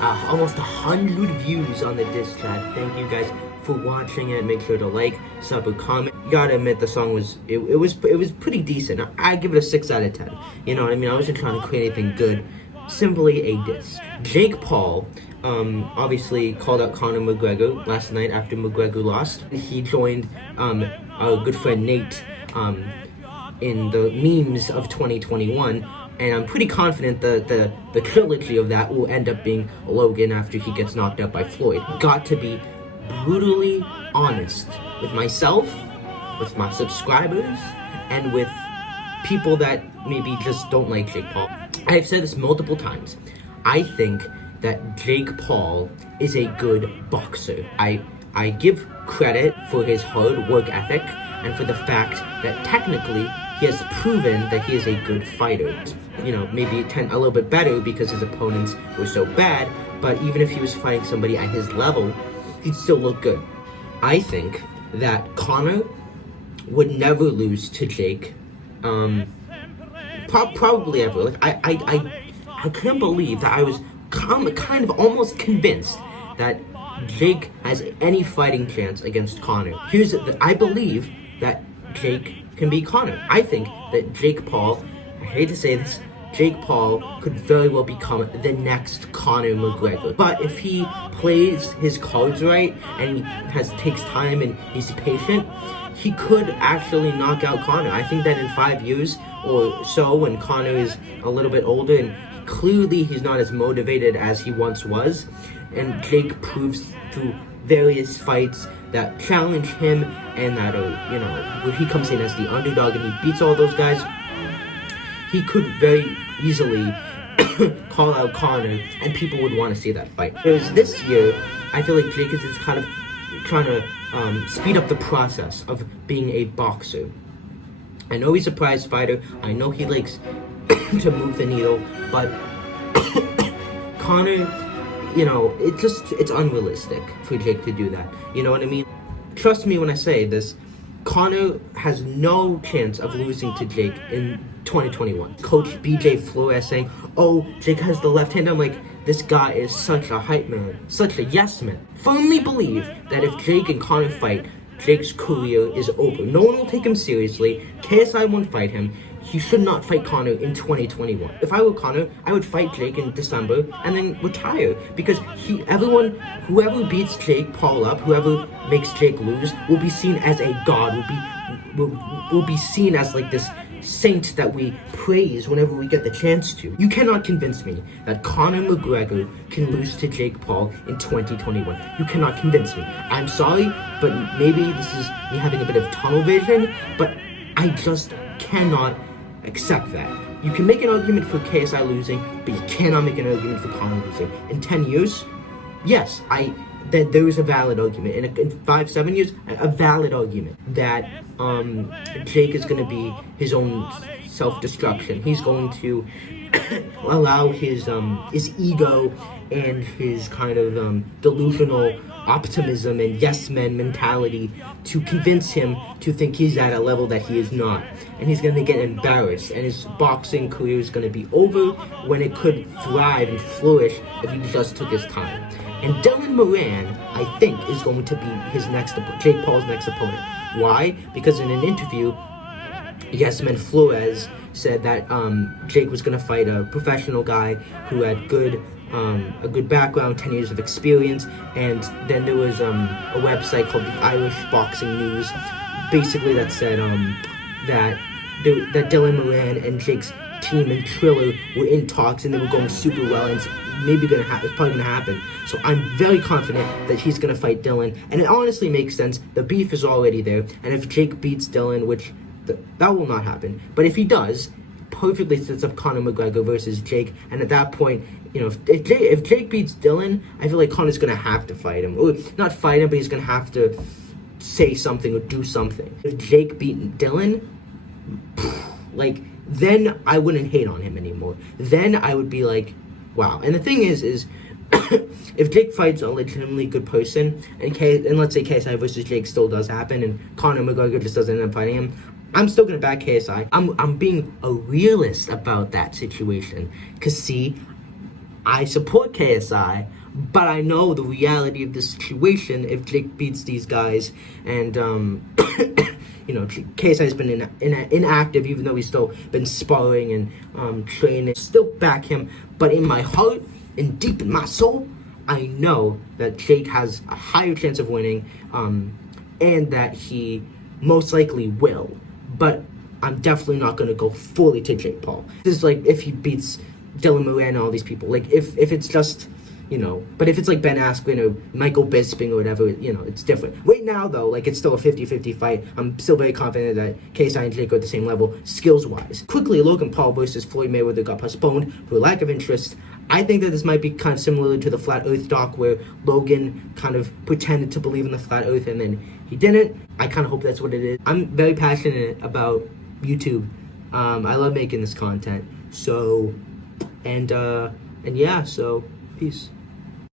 almost 100 views on the diss track. Thank you guys for watching it. Make sure to like, sub, or comment. You gotta admit the song was pretty decent. I give it a 6 out of 10. You know what I mean? I wasn't trying to create anything good. Simply a diss. Jake Paul obviously called out Conor McGregor last night after McGregor lost. He joined our good friend Nate in the memes of 2021, and I'm pretty confident the trilogy of that will end up being Logan after he gets knocked out by Floyd. Got to be brutally honest with myself, with my subscribers, and with people that maybe just don't like Jake Paul. I've said this multiple times. I think that Jake Paul is a good boxer. I give credit for his hard work ethic and for the fact that technically he has proven that he is a good fighter. You know, maybe a little bit better because his opponents were so bad, but even if he was fighting somebody at his level, he'd still look good. I think that Conor would never lose to Jake, probably ever. Like I couldn't believe that I was kind of almost convinced that Jake has any fighting chance against Conor. I believe that Jake can beat Conor. I think that Jake Paul, I hate to say this, Jake Paul could very well become the next Conor McGregor. But if he plays his cards right and he takes time and he's patient, he could actually knock out Conor. I think that in 5 years or so, when Conor is a little bit older and clearly he's not as motivated as he once was, and Jake proves through various fights that challenge him and that are, you know, where he comes in as the underdog and he beats all those guys, he could very easily call out Conor and people would want to see that fight. Whereas this year, I feel like Jake is just kind of trying to speed up the process of being a boxer. I know he's a prize fighter. I know he likes to move the needle, but Conor, you know, it's unrealistic for Jake to do that. You know what I mean? Trust me when I say this, Conor has no chance of losing to Jake in 2021. Coach BJ Flores saying, oh, Jake has the left hand. I'm like, this guy is such a hype man, such a yes man. Firmly believe that if Jake and Conor fight, Jake's career is over. No one will take him seriously. KSI won't fight him. He should not fight Conor in 2021. If I were Conor, I would fight Jake in December and then retire, because whoever beats Jake Paul up, whoever makes Jake lose, will be seen as a god. Will be seen as like this saint that we praise whenever we get the chance to. You cannot convince me that Conor McGregor can lose to Jake Paul in 2021. You cannot convince me. I'm sorry, but maybe this is me having a bit of tunnel vision, but I just cannot accept that. You can make an argument for KSI losing, but you cannot make an argument for Conor losing. In 10 years, yes, that there is a valid argument. In 5-7 years, a valid argument that Jake is going to be his own self-destruction. He's going to allow his ego and his kind of delusional optimism and yes-men mentality to convince him to think he's at a level that he is not. And he's going to get embarrassed, and his boxing career is going to be over when it could thrive and flourish if he just took his time. And Dylan Moran, I think, is going to be Jake Paul's next opponent. Why? Because in an interview, yes-man Flores said that Jake was going to fight a professional guy who had a good background, 10 years of experience, and then there was a website called the Irish Boxing News, basically that said that Dylan Moran and Jake's team and Triller were in talks and they were going super well, and it's probably gonna happen. So I'm very confident that he's gonna fight Dylan, and it honestly makes sense. The beef is already there, and if Jake beats Dylan, which that will not happen, but if he does, perfectly sets up Conor McGregor versus Jake, and at that point, you know, if Jake beats Dylan, I feel like Conor's gonna have to fight him, or not fight him, but he's gonna have to say something or do something. If Jake beat Dylan, like, then I wouldn't hate on him anymore. Then I would be like, wow. And the thing is if Jake fights a legitimately good person, and let's say KSI versus Jake still does happen, and Conor McGregor just doesn't end up fighting him, I'm still gonna back KSI. I'm being a realist about that situation. Cause see, I support KSI, but I know the reality of the situation if Jake beats these guys. And, KSI has been inactive, even though he's still been sparring and training. Still back him, but in my heart and deep in my soul, I know that Jake has a higher chance of winning, and that he most likely will. But I'm definitely not going to go fully to Jake Paul. This is like if he beats Dylan Moran and all these people. Like, if it's just, but if it's like Ben Askren or Michael Bisping or whatever, it's different. Right now, though, like, it's still a 50-50 fight. I'm still very confident that KSI and Jake are at the same level, skills-wise. Quickly, Logan Paul versus Floyd Mayweather got postponed for lack of interest. I think that this might be kind of similar to the Flat Earth doc, where Logan kind of pretended to believe in the Flat Earth and then he didn't. I kind of hope that's what it is. I'm very passionate about YouTube. I love making this content. So, and yeah, so peace.